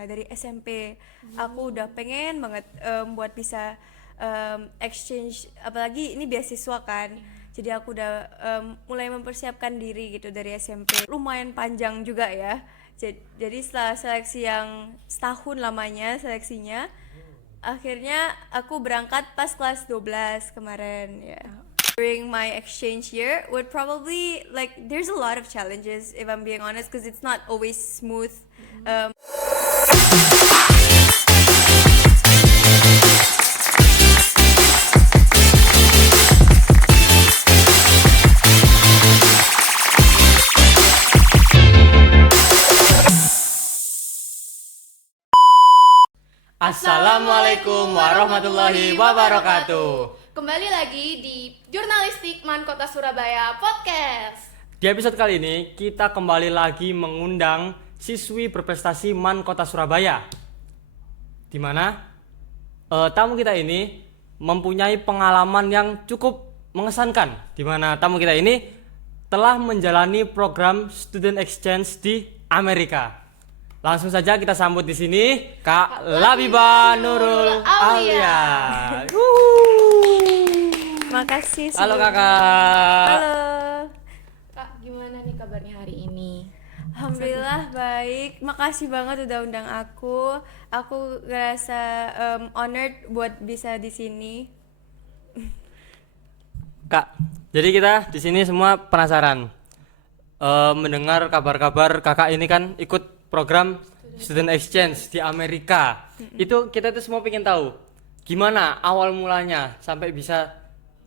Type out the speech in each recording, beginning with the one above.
ya, dari SMP. Aku udah pengen banget buat bisa exchange, apalagi ini beasiswa kan. Jadi aku udah mulai mempersiapkan diri gitu dari SMP. Lumayan panjang juga ya. Jadi setelah seleksi yang setahun lamanya seleksinya, akhirnya aku berangkat pas kelas 12 kemarin ya. During my exchange year would probably like there's a lot of challenges if I'm being honest because it's not always smooth. Um, Assalamualaikum warahmatullahi wabarakatuh. Kembali lagi di Jurnalistik Man Kota Surabaya Podcast. Di episode kali ini kita kembali lagi mengundang siswi berprestasi Man Kota Surabaya, di mana tamu kita ini mempunyai pengalaman yang cukup mengesankan, di mana tamu kita ini telah menjalani program student exchange di Amerika. Langsung saja kita sambut di sini Kak Labiba Nurul Aulia. Makasih. Halo sebelumnya. Kakak. Halo. Kak, gimana nih kabarnya hari ini? Alhamdulillah baik. Makasih banget udah undang aku. Aku ngerasa honored buat bisa di sini. Kak, jadi kita di sini semua penasaran mendengar kabar-kabar kakak ini kan ikut program student exchange di Amerika. Itu kita tuh semua pengen tahu gimana awal mulanya sampai bisa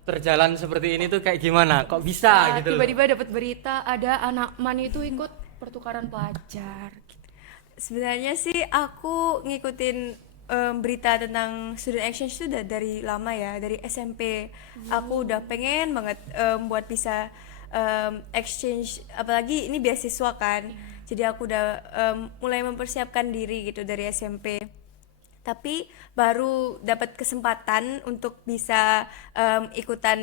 terjalan seperti ini tuh kayak gimana? Kok bisa gitu loh. Tiba-tiba dapat berita ada anak man itu ikut pertukaran pelajar. Sebenarnya sih aku ngikutin berita tentang student exchange itu udah dari lama ya, dari SMP. Aku udah pengen banget buat bisa exchange, apalagi ini beasiswa kan. Jadi aku udah mulai mempersiapkan diri gitu dari SMP. Tapi baru dapat kesempatan untuk bisa ikutan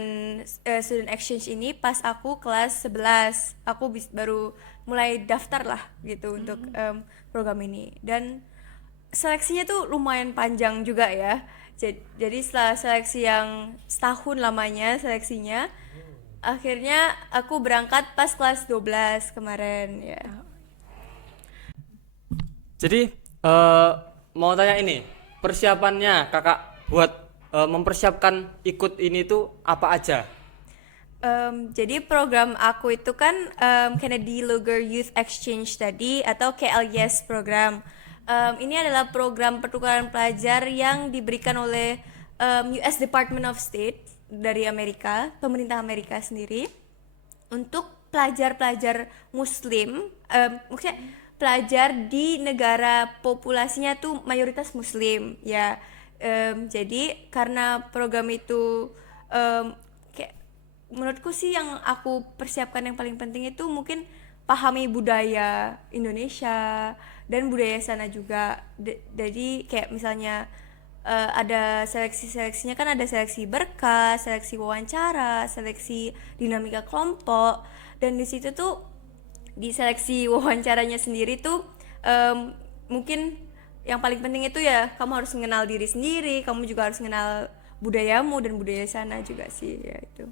student exchange ini pas aku kelas 11. Aku baru mulai daftar lah gitu untuk program ini. Dan seleksinya tuh lumayan panjang juga ya. Jadi setelah seleksi yang setahun lamanya seleksinya, akhirnya aku berangkat pas kelas 12 kemarin ya. Jadi mau tanya ini, persiapannya kakak buat mempersiapkan ikut ini tuh apa aja? Jadi program aku itu kan Kennedy Luger Youth Exchange tadi atau KLYS program. Ini adalah program pertukaran pelajar yang diberikan oleh US Department of State dari Amerika, pemerintah Amerika sendiri, untuk pelajar-pelajar Muslim, maksudnya pelajar di negara populasinya tuh mayoritas Muslim ya. Jadi karena program itu kayak menurutku sih yang aku persiapkan yang paling penting itu mungkin pahami budaya Indonesia dan budaya sana juga. Jadi kayak misalnya ada seleksinya kan, ada seleksi berkas, seleksi wawancara, seleksi dinamika kelompok, dan di situ tuh di seleksi wawancaranya sendiri tuh mungkin yang paling penting itu ya kamu harus mengenal diri sendiri, kamu juga harus mengenal budayamu dan budaya sana juga sih ya itu.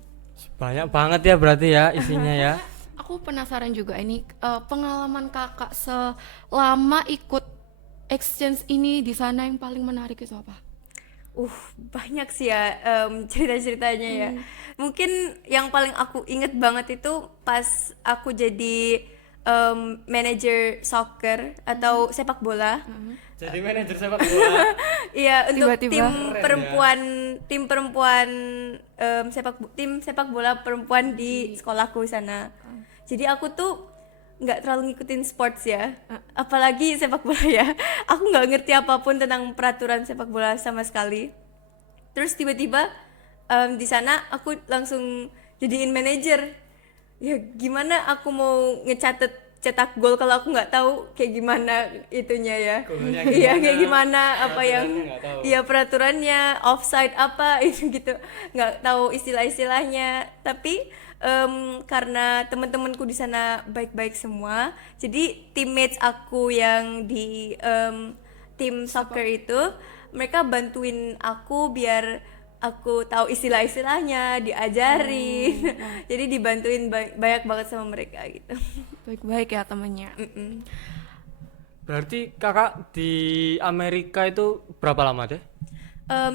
Banyak banget ya berarti ya isinya ya. Aku penasaran juga ini pengalaman kakak selama ikut exchange ini di sana yang paling menarik itu apa? Banyak sih ya cerita-ceritanya ya. Mungkin yang paling aku inget banget itu pas aku jadi manajer soccer atau sepak bola. Jadi manajer sepak bola. Iya, untuk Tiba-tiba. tim perempuan tim sepak bola perempuan di sekolahku sana. Jadi aku tuh nggak terlalu ngikutin sports ya, apalagi sepak bola ya. Aku nggak ngerti apapun tentang peraturan sepak bola sama sekali. Terus tiba-tiba di sana aku langsung jadiin manajer. Ya gimana aku mau cetak gol kalau aku nggak tahu kayak gimana itunya ya. Golnya Iya, gimana, kayak gimana apa yang peraturannya nggak tahu. iya peraturannya, offside apa itu gitu, nggak tahu istilah-istilahnya. Tapi karena teman-temanku di sana baik-baik semua, jadi teammates aku yang di tim soccer itu mereka bantuin aku biar aku tahu istilah-istilahnya, diajarin. Jadi dibantuin banyak banget sama mereka gitu. Baik-baik ya temennya. Berarti kakak di Amerika itu berapa lama deh?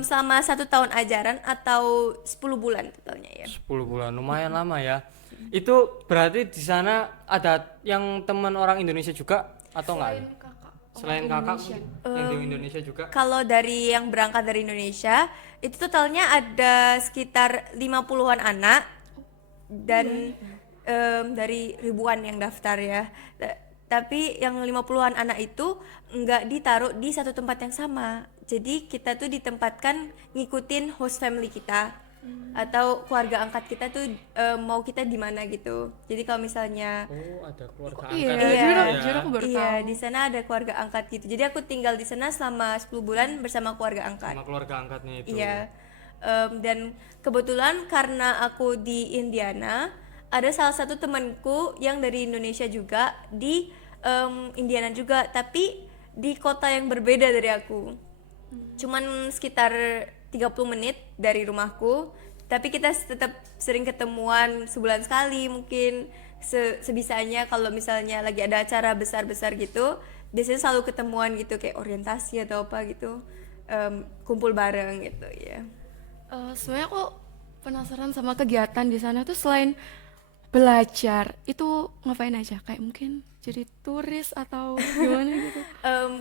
Selama 1 tahun ajaran atau 10 bulan totalnya ya. 10 bulan, lumayan lama ya. Itu berarti di sana ada yang teman orang Indonesia juga atau enggak? Selain kakak mungkin yang di Indonesia juga? Kalau dari yang berangkat dari Indonesia, itu totalnya ada sekitar 50-an anak dan dari ribuan yang daftar ya. Tapi yang 50-an anak itu nggak ditaruh di satu tempat yang sama. Jadi kita tuh ditempatkan ngikutin host family kita atau keluarga angkat kita tuh mau kita di mana gitu. Jadi kalau misalnya Oh, ada keluarga Iya, angkat. jujur aku baru iya, tahu. di sana ada keluarga angkat gitu. Jadi aku tinggal di sana selama 10 bulan bersama keluarga angkat. Sama keluarga angkatnya itu. Iya. Dan kebetulan karena aku di Indiana, ada salah satu temanku yang dari Indonesia juga di Indiana juga, tapi di kota yang berbeda dari aku. Cuman sekitar 30 menit dari rumahku, tapi kita tetap sering ketemuan sebulan sekali mungkin sebisanya. Kalau misalnya lagi ada acara besar-besar gitu, biasanya selalu ketemuan gitu kayak orientasi atau apa gitu, kumpul bareng gitu ya. Sebenarnya aku penasaran sama kegiatan di sana tuh selain belajar itu ngapain aja? Kayak mungkin jadi turis atau gimana gitu?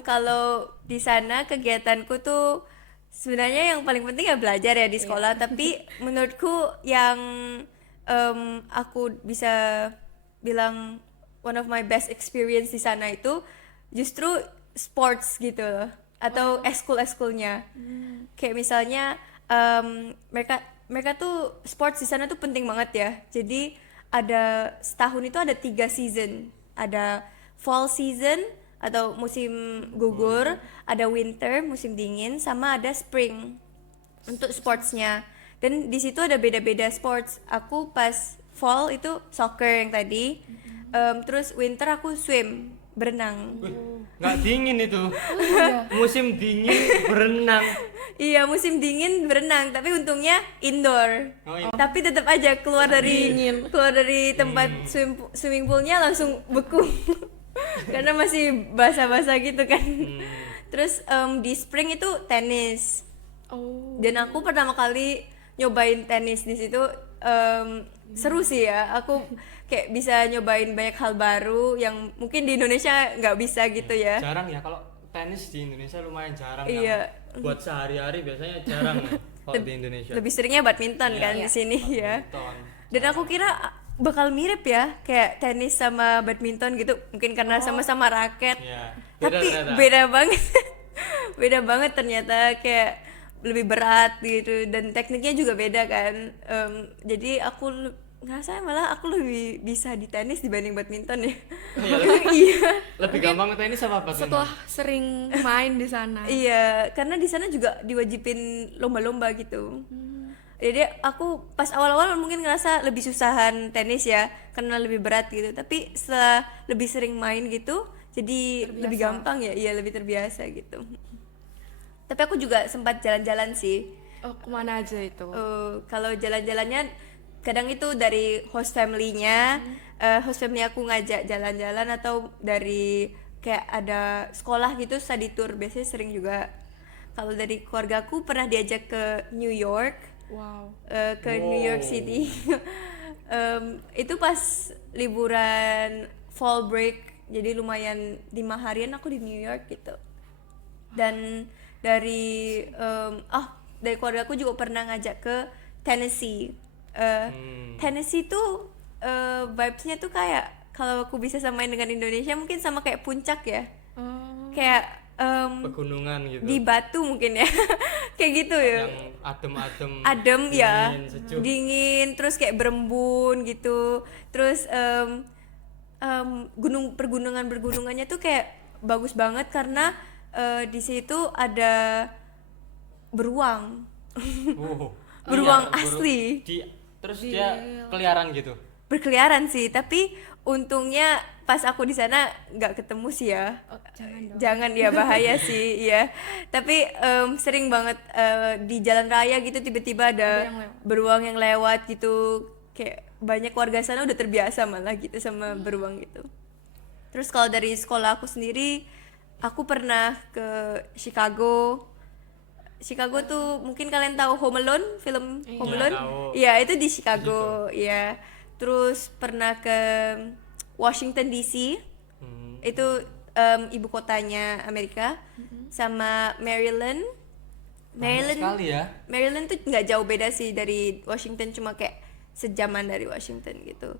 Kalau di sana kegiatanku tuh sebenarnya yang paling penting ya belajar ya di sekolah, tapi menurutku yang aku bisa bilang one of my best experience di sana itu justru sports gitu loh, atau ekskulnya. Kayak misalnya mereka tuh sports di sana tuh penting banget ya. Jadi ada setahun itu ada 3 season, ada fall season atau musim gugur, ada winter musim dingin, sama ada spring untuk sportsnya. Dan di situ ada beda-beda sports. Aku pas fall itu soccer yang tadi, terus winter aku swim, berenang. Nggak dingin itu. Musim dingin berenang. Iya, musim dingin berenang, tapi untungnya indoor. Oh, iya. Tapi tetap aja keluar dari tempat swimming poolnya langsung beku. Karena masih basah-basah gitu kan. Terus di spring itu tenis. Oh. Dan aku pertama kali nyobain tenis di situ, seru sih ya. Aku kayak bisa nyobain banyak hal baru yang mungkin di Indonesia nggak bisa gitu ya. Jarang ya kalau tenis di Indonesia, lumayan jarang. Iya. Yang buat sehari-hari biasanya jarang ya kalau di Indonesia. Lebih seringnya badminton kan di sini ya. Badminton. Dan aku kira bakal mirip ya kayak tenis sama badminton gitu, mungkin karena sama-sama raket. Iya. Tapi ternyata. beda banget. Beda banget ternyata, kayak lebih berat gitu dan tekniknya juga beda kan. Jadi aku ngerasa malah aku lebih bisa di tenis dibanding badminton ya. Iya. Lebih gampang ke tenis apa badminton? Setelah sering main di sana. Iya, karena di sana juga diwajibin lomba-lomba gitu. Jadi aku pas awal-awal mungkin ngerasa lebih susahan tenis ya, karena lebih berat gitu. Tapi setelah lebih sering main gitu, jadi lebih gampang ya, iya lebih terbiasa gitu. Tapi aku juga sempat jalan-jalan sih. Oh, kemana aja itu? Kalau jalan-jalannya kadang itu dari host family-nya, host family aku ngajak jalan-jalan, atau dari kayak ada sekolah gitu study tour, biasanya sering juga. Kalau dari keluargaku pernah diajak ke New York. Wow. Ke New York City. Itu pas liburan fall break, jadi lumayan 5 harian aku di New York gitu. Dan dari dari keluarga aku juga pernah ngajak ke Tennessee. Tennessee tuh vibes-nya tuh kayak, kalau aku bisa samain dengan Indonesia mungkin sama kayak puncak ya. Kayak Pegunungan gitu. di Batu mungkin ya. Kayak gitu ya. Yang adem-adem. Adem ya, dingin, sejuk. dingin, terus kayak berembun gitu. Terus pergunungannya tuh kayak bagus banget karena di situ ada beruang. Oh, Beruang iya, asli. Terus dia keliaran gitu. Berkeliaran sih, tapi untungnya pas aku di sana nggak ketemu sih ya. Oh, jangan dong. Jangan ya, bahaya sih ya. Tapi sering banget di jalan raya gitu tiba-tiba ada yang lewat. beruang yang lewat gitu. Kayak banyak warga sana udah terbiasa malah gitu sama beruang gitu. Terus kalau dari sekolah aku sendiri, aku pernah ke Chicago. Chicago tuh mungkin kalian tahu Home Alone, film Home Iya, Alone. tahu. Iya, itu di Chicago, iya. Terus pernah ke Washington DC. Itu ibu kotanya Amerika. Sama Maryland. Maryland Sekali ya. Maryland tuh nggak jauh beda sih dari Washington, cuma kayak sejaman dari Washington gitu.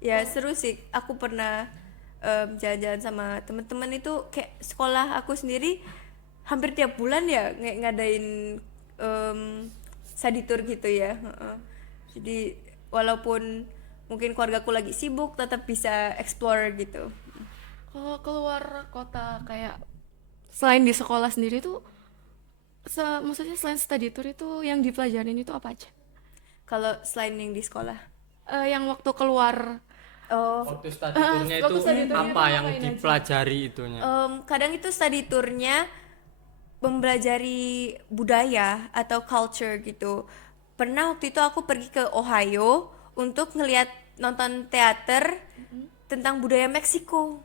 Ya seru sih. Aku pernah jalan-jalan sama teman-teman itu, kayak sekolah aku sendiri hampir tiap bulan ya ngadain study tour gitu ya. Jadi walaupun mungkin keluargaku lagi sibuk, tetap bisa explore gitu. Kalau keluar kota kayak selain di sekolah sendiri tuh, maksudnya selain study tour itu yang dipelajarin itu apa aja? Kalau selain yang di sekolah, Yang waktu keluar oh Waktu study tournya waktu itu study tournya apa tuh yang ngapain aja? dipelajari itunya? kadang itu study tournya mempelajari budaya atau culture gitu. Pernah waktu itu aku pergi ke Ohio untuk ngelihat nonton teater tentang budaya Meksiko.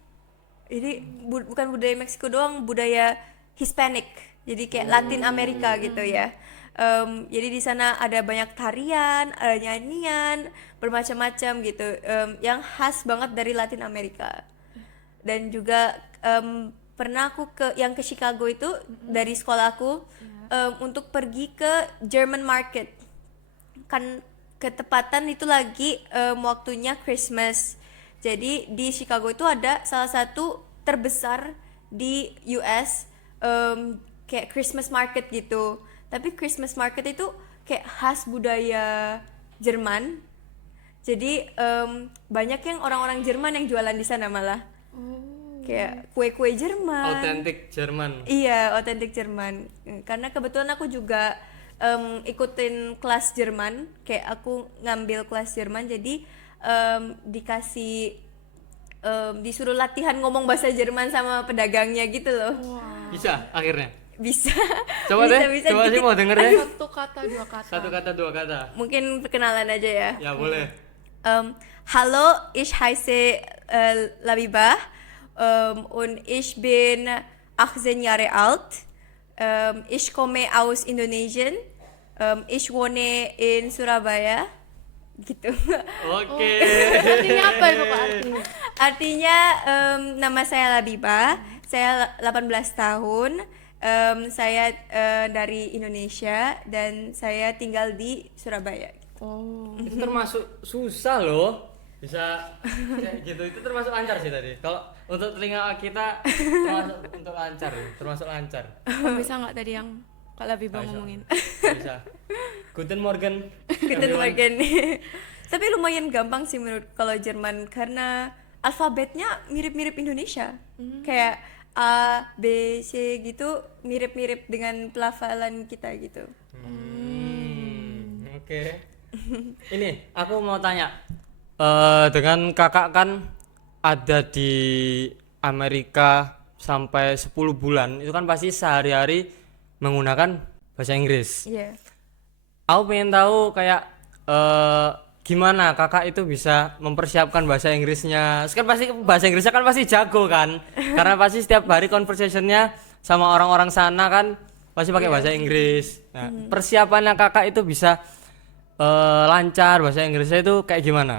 Jadi bukan budaya Meksiko doang, budaya Hispanic. Jadi kayak Latin Amerika gitu ya. Jadi di sana ada banyak tarian, ada nyanyian, bermacam-macam gitu, yang khas banget dari Latin Amerika. Dan juga pernah aku ke Chicago itu dari sekolahku untuk pergi ke German market. Kan ketepatan itu lagi waktunya Christmas. Jadi di Chicago itu ada salah satu terbesar di US, kayak Christmas market gitu. Tapi Christmas market itu kayak khas budaya Jerman. Jadi banyak yang orang-orang Jerman yang jualan di sana malah. Kayak kue-kue Jerman. Autentik Jerman. Iya, otentik Jerman. Karena kebetulan aku juga ikutin kelas Jerman, kayak aku ngambil kelas Jerman, jadi dikasih disuruh latihan ngomong bahasa Jerman sama pedagangnya gitu loh. Bisa akhirnya. Bisa. Coba deh, coba sih dikit. mau denger deh. satu kata dua kata. Satu kata dua kata. Mungkin perkenalan aja ya. Ya boleh. Hallo, ich heiße Labibah und ich bin 18 Jahre alt. Ich komme aus Indonesien. Ich wohne in Surabaya. Gitu. Oke. Artinya apa itu Kak artinya? Artinya nama saya Labibah. Saya 18 tahun. Saya dari Indonesia dan saya tinggal di Surabaya. Oh. Itu termasuk susah loh. Bisa kayak gitu, itu termasuk lancar sih tadi. Kalau untuk telinga kita termasuk untuk lancar, termasuk lancar. Bisa nggak tadi yang Kak Labibah Bisa. ngomongin? Bisa. Guten Morgen. Guten Morgen. Tapi lumayan gampang sih menurut kalau Jerman, karena alfabetnya mirip-mirip Indonesia. Kayak A, B, C gitu, mirip-mirip dengan pelafalan kita gitu. Oke. Ini aku mau tanya. Dengan kakak kan ada di Amerika sampai 10 bulan, itu kan pasti sehari-hari menggunakan bahasa Inggris. Iya. Aku pengen tahu kayak gimana kakak itu bisa mempersiapkan bahasa Inggrisnya. Kan pasti bahasa Inggrisnya kan pasti jago kan, karena pasti setiap hari conversationnya sama orang-orang sana kan pasti pakai bahasa Inggris. Nah, persiapannya kakak itu bisa lancar bahasa Inggrisnya itu kayak gimana?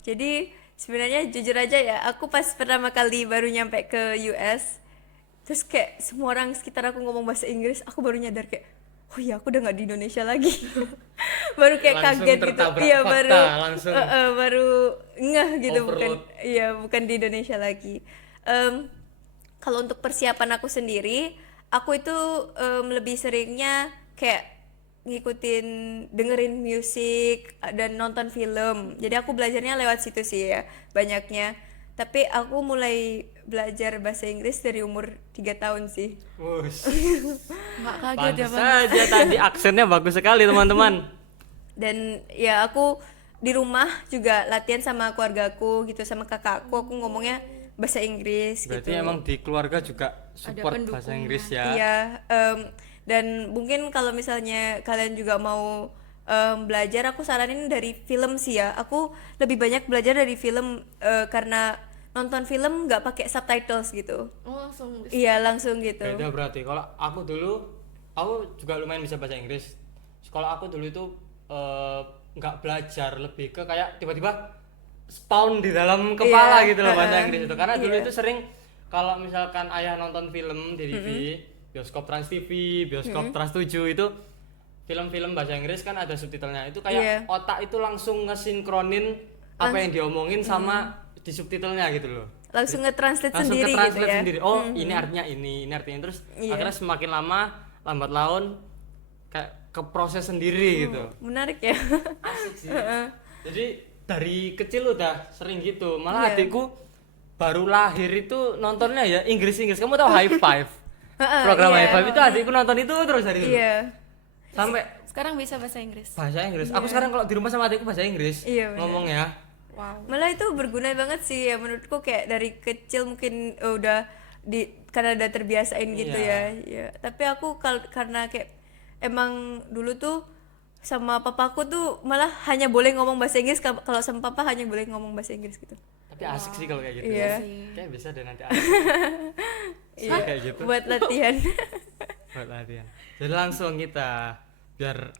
Jadi sebenarnya jujur aja ya, aku pas pertama kali baru nyampe ke US, terus kayak semua orang sekitar aku ngomong bahasa Inggris, aku baru nyadar kayak, oh iya aku udah nggak di Indonesia lagi. Baru kayak Langsung kaget gitu. tertabrak Iya fakta, baru langsung baru ngeh gitu, bukan overload. iya bukan di Indonesia lagi. Kalau untuk persiapan aku sendiri, aku itu lebih seringnya kayak ngikutin, dengerin musik dan nonton film. Jadi aku belajarnya lewat situ sih ya banyaknya. Tapi aku mulai belajar bahasa Inggris dari umur 3 tahun sih. Wush. Nggak kaget ya Pantes Bang? saja tadi aksennya bagus sekali teman-teman. Dan ya aku di rumah juga latihan sama keluargaku gitu, sama kakakku aku ngomongnya bahasa Inggris Berarti gitu. emang di keluarga juga support bahasa pendukungan. Inggris ya. Iya, dan mungkin kalau misalnya kalian juga mau belajar, aku saranin dari film sih ya. Aku lebih banyak belajar dari film karena nonton film nggak pakai subtitles gitu. Oh, langsung bisa. Iya, langsung gitu. Beda berarti. Kalau aku dulu, aku juga lumayan bisa bahasa Inggris. Kalau aku dulu itu nggak belajar, lebih ke kayak tiba-tiba spawn di dalam kepala Iya, gitu loh bahasa Inggris itu. Karena dulu iya. itu sering kalau misalkan ayah nonton film di TV, bioskop Trans TV, bioskop Trans 7 itu film-film bahasa Inggris kan ada subtitlenya. Itu kayak Iya. otak itu langsung ngesinkronin apa yang diomongin sama di subtitlenya gitu loh. Langsung nge-translate Langsung sendiri ke gitu translate ya. sendiri. Oh, ini artinya ini artinya terus Iya. akhirnya semakin lama lambat laun kayak ke proses sendiri gitu. Menarik ya. Asik sih. Jadi dari kecil udah sering gitu. Malah Iya. adikku baru lahir itu nontonnya ya Inggris. Kamu tahu High Five? Program iya. High Five itu adikku nonton itu terus dari dulu. Iya. Sampai Sekarang bisa bahasa Inggris. bahasa Inggris. Aku sekarang kalau di rumah sama adikku bahasa Inggris Iya, benar. ngomongnya. Wow. Malah itu berguna banget sih ya menurutku, kayak dari kecil mungkin udah karena udah terbiasain gitu Iya. ya. Tapi aku karena kayak emang dulu tuh sama papaku tuh malah hanya boleh ngomong bahasa Inggris, kalau sama papa hanya boleh ngomong bahasa Inggris gitu. Tapi asik sih kalau kayak gitu. Iya. Kayak bisa deh nanti asik. Iya. Kayak gitu. Buat latihan. Buat latihan. Jadi langsung kita biar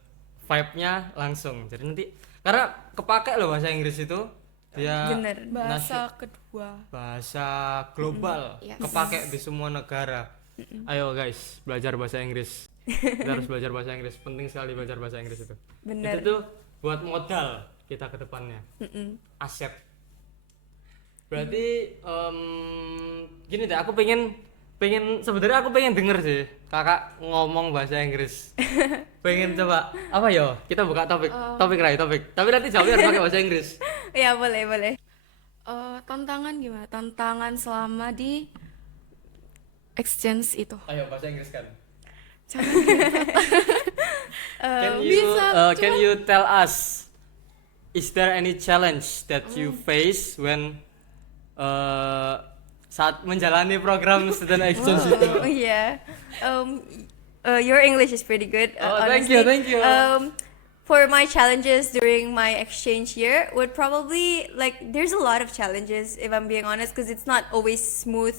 vibe-nya langsung. Jadi nanti karena kepake loh bahasa Inggris itu dia Bener. Bahasa kedua. bahasa global, Yes. kepake di semua negara. Ayo guys, belajar bahasa Inggris. Kita harus belajar bahasa Inggris. Penting sekali belajar bahasa Inggris itu. Bener. Itu tuh buat modal kita ke depannya. Aset. Berarti gini deh, aku pengen sebenarnya aku pengen denger sih kakak ngomong bahasa Inggris. Pengen coba apa yo? Kita buka topik topik. Tapi nanti jawabnya harus pakai bahasa Inggris. Ya boleh. Tantangan gimana? Tantangan selama di exchange itu. Ayo bahasa Inggris kan. bisa, Can you tell us, is there any challenge that you face when saat menjalani program student exchange itu? Oh yeah. Your English is pretty good. Oh, Honestly. thank you. For my challenges during my exchange year would probably, like, there's a lot of challenges if I'm being honest, because it's not always smooth.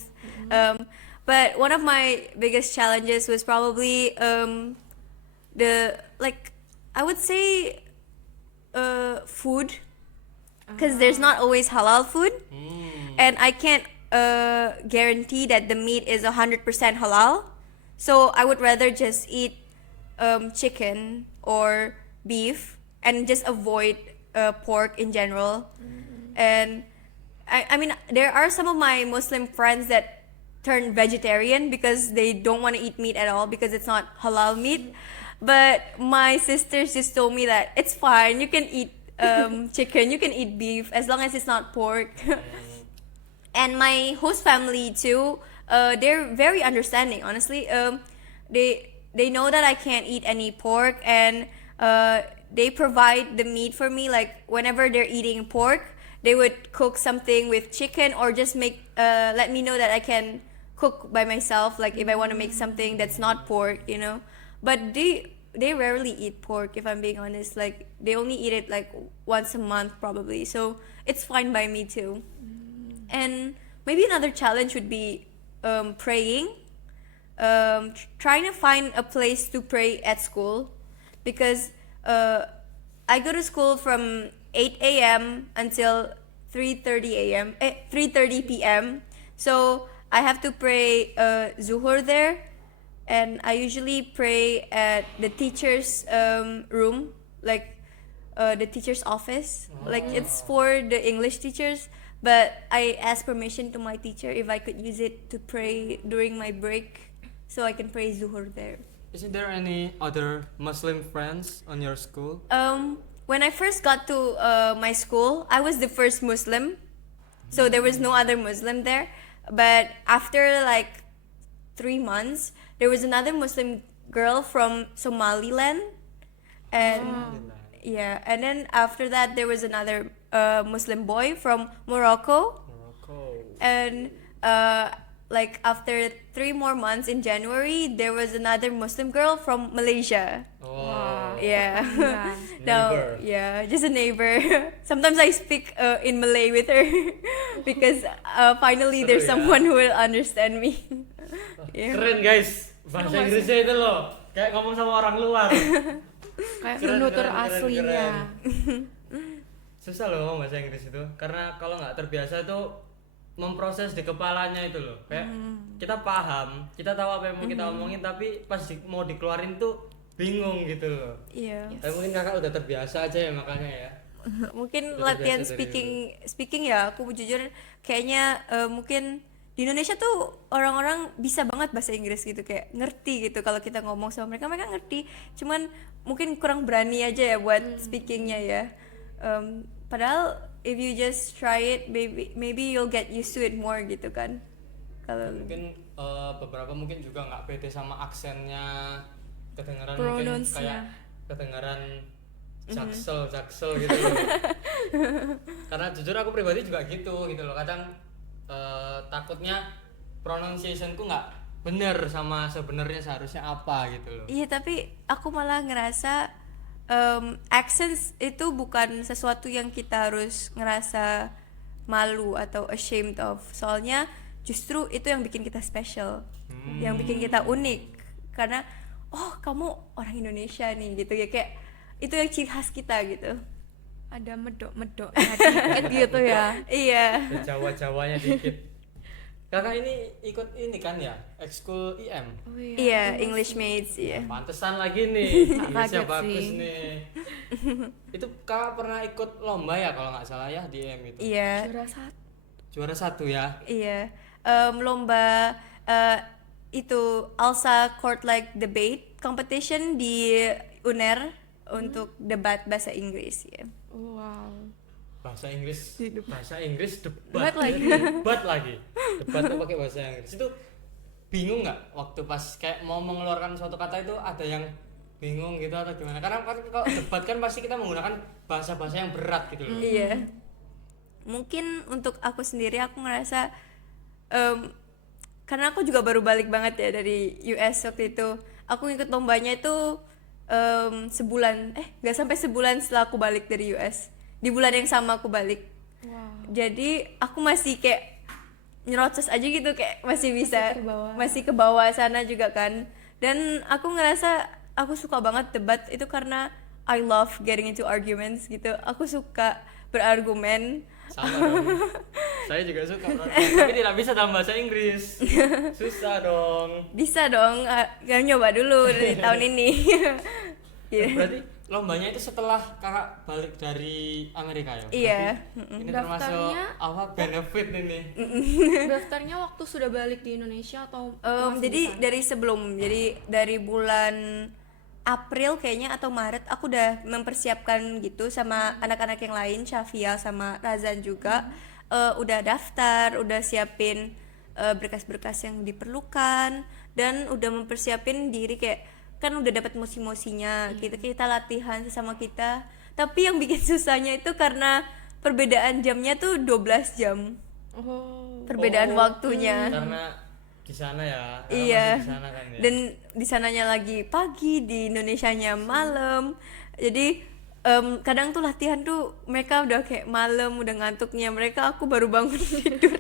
But one of my biggest challenges was probably I would say food, because there's not always halal food. And I can't guarantee that the meat is 100% halal. So I would rather just eat chicken or beef and just avoid pork in general. And I mean, there are some of my Muslim friends that turn vegetarian because they don't want to eat meat at all because it's not halal meat. But my sisters just told me that it's fine, you can eat chicken, you can eat beef as long as it's not pork. And my host family too, they're very understanding, honestly. They know that I can't eat any pork, and they provide the meat for me. Like whenever they're eating pork, they would cook something with chicken, or just let me know that I can cook by myself, like if I want to make something that's not pork, you know. But they rarely eat pork, if I'm being honest. Like they only eat it like once a month probably, so it's fine by me too. And maybe another challenge would be praying, trying to find a place to pray at school, because I go to school from 8 a.m. until 3:30 p.m. So I have to pray Zuhur there, and I usually pray at the teacher's room, like the teacher's office. Like it's for the English teachers, but I asked permission to my teacher if I could use it to pray during my break, so I can pray Zuhur there. Isn't there any other Muslim friends on your school? When I first got to my school, I was the first Muslim, so there was no other Muslim there. But after like 3 months, there was another Muslim girl from Somaliland, and Yeah, and then after that there was another Muslim boy from Morocco, and like after 3 more months in January there was another Muslim girl from Malaysia. Oh. Yeah. Yeah. No, Neighbor. yeah, just a neighbor. Sometimes I speak in Malay with her because finally there's Seru ya. someone who will understand me. Yeah. Keren guys, bahasa Seru Inggrisnya itu loh, kayak ngomong sama orang luar. Kayak Keren, menutur keren, keren, aslinya. Susah loh ngomong bahasa Inggris itu, karena kalau nggak terbiasa itu memproses di kepalanya itu loh. Kayak kita paham, kita tahu apa yang mau kita omongin, tapi pas mau dikeluarin tuh bingung gitu loh. Iya. Tapi mungkin kakak udah terbiasa aja ya makanya ya. Mungkin Udah latihan terbiasa dari speaking ya, aku jujur kayaknya mungkin di Indonesia tuh orang-orang bisa banget bahasa Inggris gitu, kayak ngerti gitu kalau kita ngomong sama mereka, mereka ngerti, cuman mungkin kurang berani aja ya buat speakingnya ya. Padahal if you just try it, maybe you'll get used to it more gitu kan. Kalau Mungkin beberapa mungkin juga nggak pede sama aksennya, kedengaran mungkin Pronounce-nya. kayak kedengaran jaksel gitu loh. Karena jujur aku pribadi juga gitu loh, kadang takutnya pronunciationku nggak bener sama sebenarnya seharusnya apa gitu loh. iya, tapi aku malah ngerasa accents itu bukan sesuatu yang kita harus ngerasa malu atau ashamed of. Soalnya justru itu yang bikin kita special, yang bikin kita unik. Karena oh kamu orang Indonesia nih gitu ya, kayak itu yang ciri khas kita gitu. Ada medok-medoknya dikit gitu ya. Iya. Jawa-jawanya dikit. Kakak ini ikut ini kan ya, ekskul IM. Oh Iya, English mates, iya. Pantesan lagi nih, Inggrisnya Kaget bagus sih. nih. Itu kakak pernah ikut lomba ya kalau nggak salah ya di IM itu. Iya, Juara satu. Juara 1 ya. iya. Lomba itu ALSA Court Like Debate Competition di UNER untuk debat bahasa Inggris ya. Wow. Bahasa Inggris Debat lagi. debat lagi tuh pakai bahasa Inggris. Itu bingung nggak waktu pas kayak mau mengeluarkan suatu kata itu, ada yang bingung gitu atau gimana? Karena kan kalau debat kan pasti kita menggunakan bahasa-bahasa yang berat gitu loh. Iya. Mungkin untuk aku sendiri aku ngerasa karena aku juga baru balik banget ya dari US waktu itu. Aku ngikut lombanya itu sebulan, nggak sampai sebulan setelah aku balik dari US. Di bulan yang sama aku balik. Wow. Jadi aku masih kayak nyerocos aja gitu, kayak masih bisa, terbawa. masih ke bawah sana juga kan. Dan aku ngerasa aku suka banget debat itu karena I love getting into arguments gitu. Aku suka berargumen. Sama dong. Saya juga suka tapi tidak bisa dalam bahasa Inggris. Susah dong. Bisa dong, gak nyoba dulu dari tahun ini. Iya. Berarti lombanya itu setelah kakak balik dari Amerika ya? Iya. Berarti ini termasuk Daftarnya- apa benefit ini? Daftarnya waktu sudah balik di Indonesia atau masih Jadi di sana? dari sebelum, jadi dari bulan April kayaknya atau Maret aku udah mempersiapkan gitu sama anak-anak yang lain, Syafia sama Razan juga. Udah daftar, udah siapin berkas-berkas yang diperlukan, dan udah mempersiapin diri kayak kan udah dapat mosi-mosinya, kita latihan sesama kita. Tapi yang bikin susahnya itu karena perbedaan jamnya tuh 12 jam. Oh. Perbedaan waktunya. Karena di sana ya. Kakak Iya. masih di sana kan ya. Dan di sananya lagi pagi, di Indonesianya malam. Jadi kadang tuh latihan tuh mereka udah kayak malam, udah ngantuknya mereka, aku baru bangun tidur.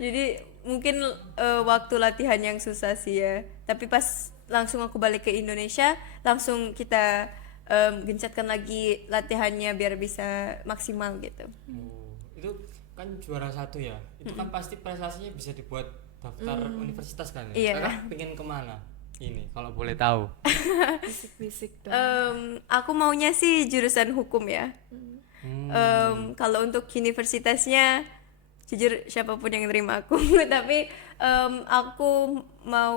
Jadi mungkin waktu latihan yang susah sih ya. Tapi pas langsung aku balik ke Indonesia, langsung kita gencatkan lagi latihannya biar bisa maksimal gitu. Oh, itu kan juara 1 ya. Itu kan pasti prestasinya bisa dibuat daftar universitas kan ya. Iya. Kakak pengen kemana? Ini kalau boleh tahu. Bisik-bisik dong. Aku maunya sih jurusan hukum ya. Kalau untuk universitasnya, jujur siapapun yang nerima aku, tapi aku mau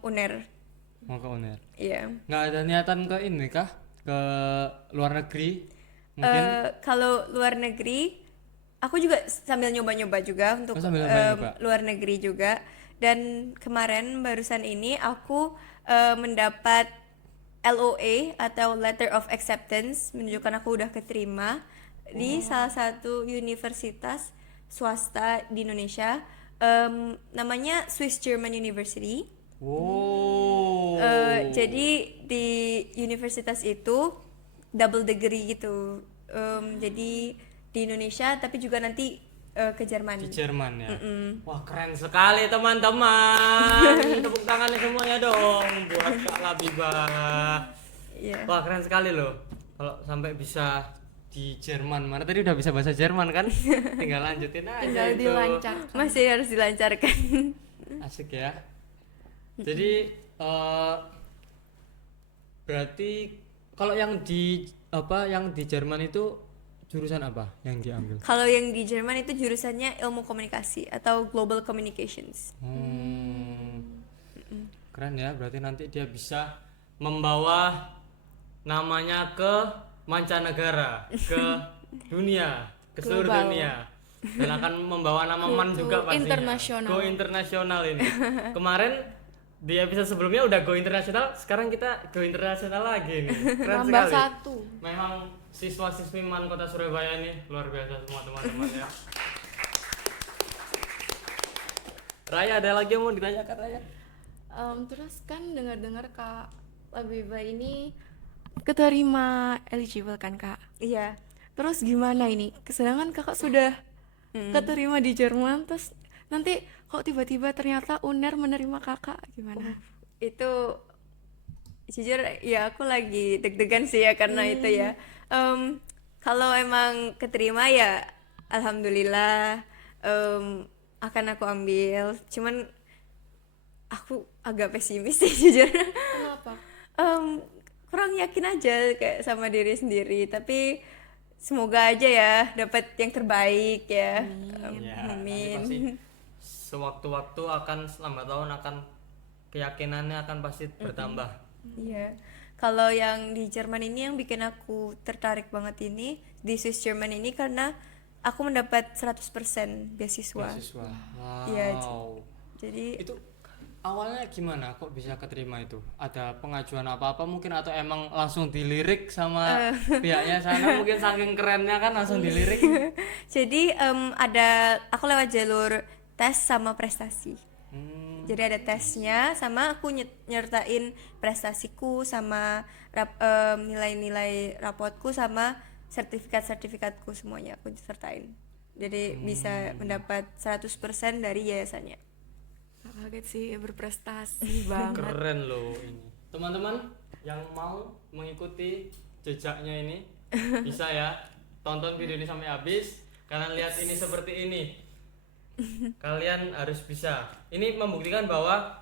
UNER. Mau ke UNER. Iya. Nggak ada niatan ke ini kah? Ke luar negeri? Mungkin Kalau luar negeri, aku juga sambil nyoba-nyoba juga untuk Oh, sambil nyoba-nyoba. luar negeri juga. Dan kemarin barusan ini aku mendapat LOA atau Letter of Acceptance, menunjukkan aku udah keterima di salah satu universitas swasta di Indonesia, namanya Swiss German University. Wow. Jadi di universitas itu double degree gitu. Jadi di Indonesia tapi juga nanti ke Jerman. Di Jerman ya. Wah, keren sekali teman-teman. Tepuk tangannya semuanya dong buat Kak Labibah. Iya. Wah, keren sekali loh. Kalau sampai bisa di Jerman. Mana tadi udah bisa bahasa Jerman kan? Tinggal lanjutin aja Tinggal itu. dilancarkan. Masih harus dilancarkan. Asik ya. Jadi berarti kalau yang di Jerman itu jurusan apa yang diambil? Kalau yang di Jerman itu jurusannya ilmu komunikasi atau global communications. Keren ya, berarti nanti dia bisa membawa namanya ke mancanegara, ke dunia, ke seluruh Global. dunia. Dan akan membawa nama MAN juga pastinya. internasional. Go internasional ini. Kemarin di episode sebelumnya udah go internasional, sekarang kita go internasional lagi nih. Keren Tambah sekali. satu. Memang siswa-siswi MAN Kota Surabaya ini luar biasa semua teman-teman ya. Raya, ada lagi yang mau ditanyakan Raya? Terus kan dengar-dengar Kak Labibah ini keterima eligible kan Kak? Iya. Terus gimana ini? Sedangkan kakak sudah keterima di Jerman, terus nanti kok tiba-tiba ternyata UNER menerima kakak, gimana? Itu jujur ya aku lagi deg-degan sih ya karena itu ya. Kalau emang keterima ya alhamdulillah, akan aku ambil. Cuman aku agak pesimis sih jujur. Kenapa? Kurang yakin aja kayak sama diri sendiri, tapi semoga aja ya dapat yang terbaik ya. Ya, Amin. nanti pasti sewaktu-waktu akan lambat tahun akan keyakinannya akan pasti bertambah. Iya. Kalau yang di Jerman ini yang bikin aku tertarik banget ini di Swiss German ini karena aku mendapat 100% beasiswa. Beasiswa. Iya, Wow. Jadi Itu awalnya gimana kok bisa keterima itu? Ada pengajuan apa-apa mungkin atau emang langsung dilirik sama pihaknya sana mungkin saking kerennya kan langsung dilirik? jadi ada aku lewat jalur tes sama prestasi. Jadi ada tesnya sama aku nyertain prestasiku sama nilai-nilai rapotku sama sertifikatku semuanya aku sertain. Jadi bisa mendapat 100% dari yayasannya. Kaget sih, berprestasi banget. Keren loh ini. Teman-teman yang mau mengikuti jejaknya ini bisa ya tonton video ini sampai habis. Kalian lihat ini seperti ini. Kalian harus bisa. Ini membuktikan bahwa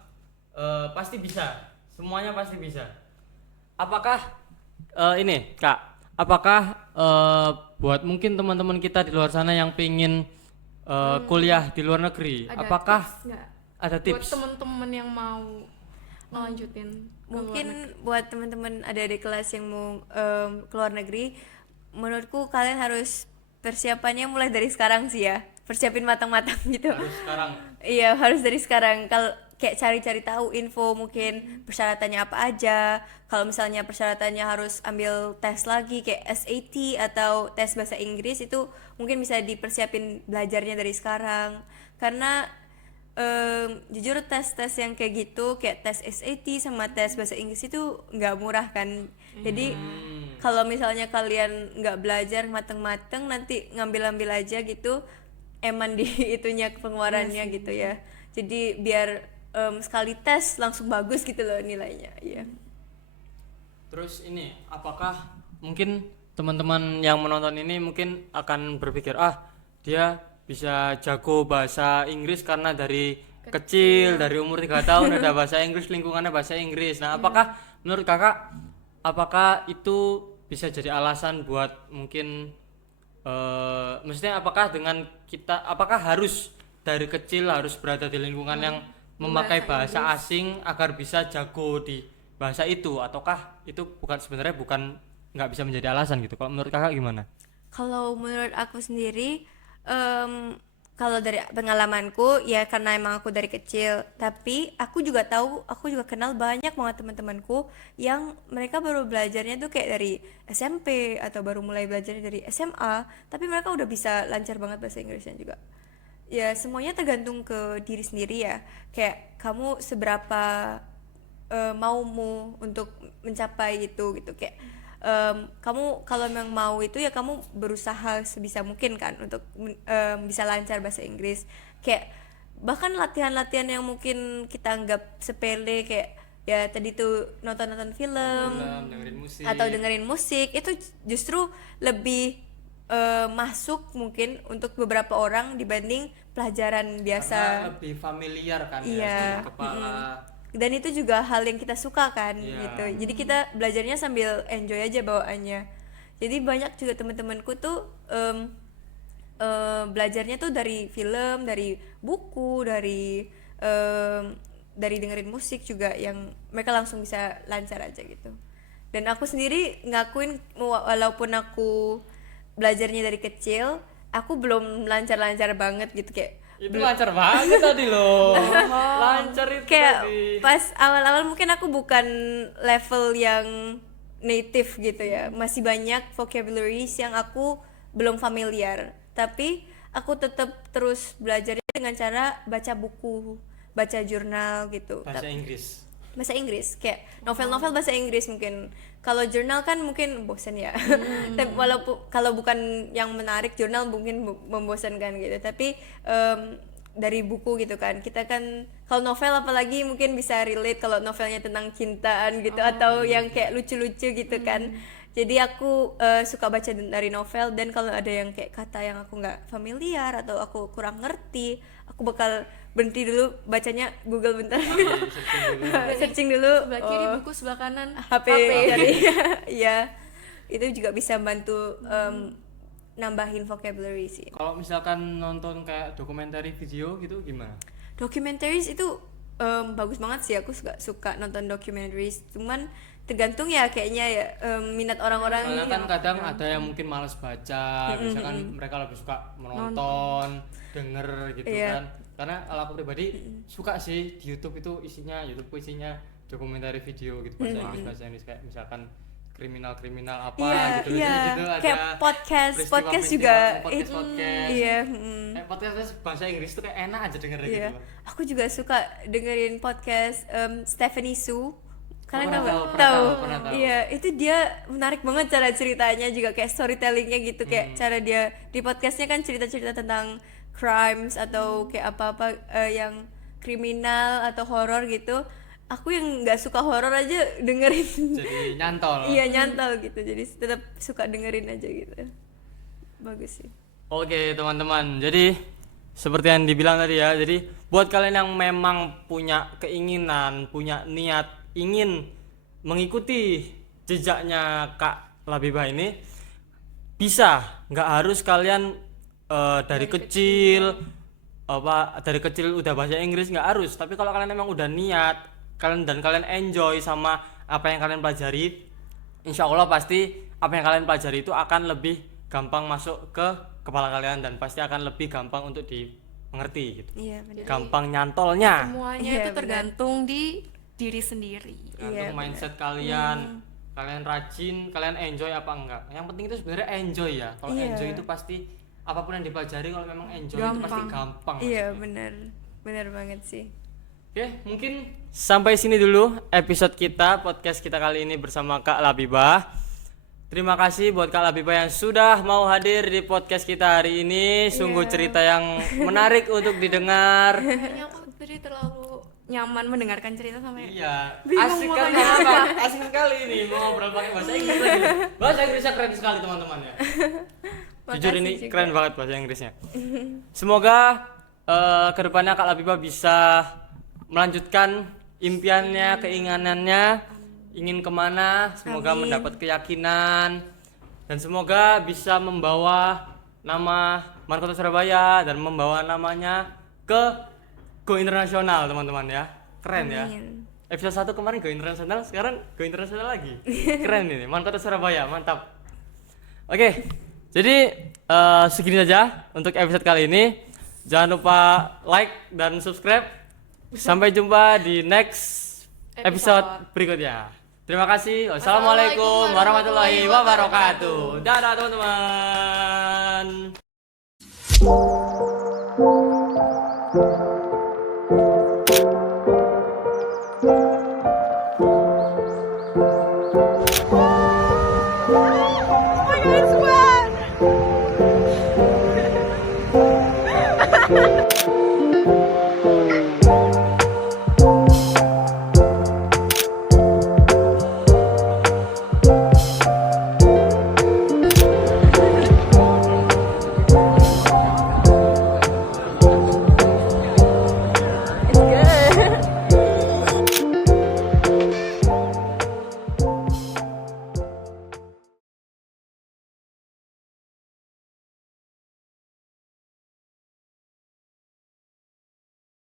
pasti bisa. Semuanya pasti bisa. Apakah ini Kak? Apakah buat mungkin teman-teman kita di luar sana yang pingin kuliah di luar negeri, Ada apakah tips nggak? ada Buat tips? temen-temen yang mau ngelanjutin ke luar Mungkin negeri. buat teman-teman ada di kelas yang mau ke luar negeri, menurutku kalian harus persiapannya mulai dari sekarang sih ya. Persiapin matang-matang gitu. Harus sekarang. Iya, harus dari sekarang. Kalau kayak cari-cari tahu info mungkin persyaratannya apa aja. Kalau misalnya persyaratannya harus ambil tes lagi kayak SAT atau tes bahasa Inggris itu mungkin bisa dipersiapin belajarnya dari sekarang. Karena jujur tes-tes yang kayak gitu kayak tes SAT sama tes bahasa Inggris itu nggak murah kan. Jadi kalau misalnya kalian nggak belajar mateng-mateng nanti ngambil-ambil aja gitu eman di itunya pengeluarannya gitu ya. Jadi biar sekali tes langsung bagus gitu loh nilainya. Iya. Terus ini, apakah mungkin teman-teman yang menonton ini mungkin akan berpikir, dia bisa jago bahasa Inggris karena dari kecil, dari umur 3 tahun ada bahasa Inggris, lingkungannya bahasa Inggris. Nah, apakah menurut kakak, apakah itu bisa jadi alasan buat mungkin, maksudnya apakah dengan kita, apakah harus dari kecil harus berada di lingkungan yang memakai bahasa asing agar bisa jago di bahasa itu, ataukah itu sebenarnya bukan nggak bisa menjadi alasan gitu? Kalau menurut kakak gimana? Kalau menurut aku sendiri kalau dari pengalamanku ya karena emang aku dari kecil, tapi aku juga tahu, aku juga kenal banyak banget teman-temanku yang mereka baru belajarnya tuh kayak dari SMP atau baru mulai belajarnya dari SMA, tapi mereka udah bisa lancar banget bahasa Inggrisnya juga. Ya semuanya tergantung ke diri sendiri ya, kayak kamu seberapa maumu untuk mencapai itu gitu, kayak kamu kalau memang mau itu ya kamu berusaha sebisa mungkin kan untuk bisa lancar bahasa Inggris, kayak bahkan latihan-latihan yang mungkin kita anggap sepele kayak ya tadi tuh nonton-nonton film dengerin musik. atau dengerin musik itu justru lebih masuk mungkin untuk beberapa orang dibanding pelajaran biasa. Karena lebih familiar kan Iya, ya di kepala. Dan itu juga hal yang kita suka kan Iya. gitu, jadi kita belajarnya sambil enjoy aja bawaannya. Jadi banyak juga teman-temanku tuh belajarnya tuh dari film, dari buku, dari dengerin musik juga, yang mereka langsung bisa lancar aja gitu. Dan aku sendiri ngakuin walaupun aku belajarnya dari kecil, aku belum lancar-lancar banget gitu, kayak Itu lancar banget tadi loh. Lancar itu kayak tadi. pas awal-awal mungkin aku bukan level yang native gitu ya, masih banyak vocabularies yang aku belum familiar, tapi aku tetap terus belajarnya dengan cara baca buku, baca jurnal gitu. Bahasa Inggris. Bahasa Inggris kayak novel-novel bahasa Inggris. Mungkin kalau jurnal kan mungkin bosan ya. Tapi walaupun kalau bukan yang menarik, jurnal mungkin membosankan gitu, tapi dari buku gitu kan, kita kan kalau novel apalagi mungkin bisa relate kalau novelnya tentang cintaan gitu, atau yang kayak lucu-lucu gitu kan. Jadi aku suka baca dari novel, dan kalau ada yang kayak kata yang aku nggak familiar atau aku kurang ngerti, aku bakal berhenti dulu bacanya, Google bentar, searching dulu, Sebelah kiri buku, sebelah kanan HP cari. Iya, itu juga bisa bantu nambahin vocabulary sih. Kalau misalkan nonton kayak dokumenter video gitu gimana? Documentaries itu bagus banget sih, aku suka nonton documentaries, cuman tergantung ya kayaknya ya minat orang-orang. Karena kan kadang ada yang mungkin malas baca, misalkan mereka lebih suka menonton, denger gitu Iya. kan. Karena kalau aku pribadi suka sih di YouTube itu isinya dokumenter video gitu, bahasa Inggris kayak misalkan kriminal apa Iya, gitu iya. gitu ada Kayak podcast peristiwa-peristiwa, juga. podcast. Iya, Kayak podcast bahasa Inggris tuh kayak enak aja denger iya. gitu. Aku juga suka dengerin podcast Stephanie Su. Kalian Pernah tahu? pernah tahu. Iya, itu dia menarik banget cara ceritanya juga, kayak storytellingnya gitu, kayak cara dia di podcastnya kan cerita-cerita tentang crimes atau kayak apa-apa yang kriminal atau horor gitu. Aku yang nggak suka horor aja dengerin. Jadi nyantol. Iya, nyantol gitu, jadi tetap suka dengerin aja gitu. Bagus sih. Oke teman-teman, jadi seperti yang dibilang tadi ya, jadi buat kalian yang memang punya keinginan, punya niat ingin mengikuti jejaknya Kak Labibah ini, bisa, nggak harus kalian dari kecil udah bahasa Inggris, nggak harus. Tapi kalau kalian memang udah niat, kalian enjoy sama apa yang kalian pelajari, insya Allah pasti apa yang kalian pelajari itu akan lebih gampang masuk ke kepala kalian, dan pasti akan lebih gampang untuk dimengerti gitu. Iya, benar. Gampang nyantolnya. semuanya Iya, itu benar. tergantung di diri sendiri. Tergantung Iya, mindset kalian. Kalian rajin, kalian enjoy apa enggak. Yang penting itu sebenarnya enjoy ya. Kalau Iya. enjoy itu pasti apapun yang dipelajari, kalau memang enjoy itu pasti gampang. Iya, maksudnya. benar banget sih. Oke, mungkin sampai sini dulu episode kita, podcast kita kali ini bersama Kak Labibah. Terima kasih buat Kak Labibah yang sudah mau hadir di podcast kita hari ini. Sungguh cerita yang menarik untuk didengar. Kayaknya aku tadi terlalu nyaman mendengarkan cerita sampai Iya, Bingung asik mau kan tanya apa? Asik sekali ini mau ngobrol pakai bahasa Inggris lagi. Bahasa Inggrisnya keren sekali teman-teman ya. Jujur ini Makasih juga. keren banget bahasa Inggrisnya. Semoga kedepannya Kak Labibah bisa melanjutkan impiannya, keinginannya, ingin kemana, semoga Amin. mendapat keyakinan, dan semoga bisa membawa nama Mankota Surabaya dan membawa namanya ke go internasional teman-teman ya. Keren ya. Amin. Episode 1 kemarin go internasional, sekarang go internasional lagi. Keren ini, Mankota Surabaya, mantap. Oke, jadi segini saja untuk episode kali ini. Jangan lupa like dan subscribe. Sampai jumpa di next episode berikutnya. Terima kasih. Wassalamualaikum warahmatullahi wabarakatuh. Dadah teman-teman.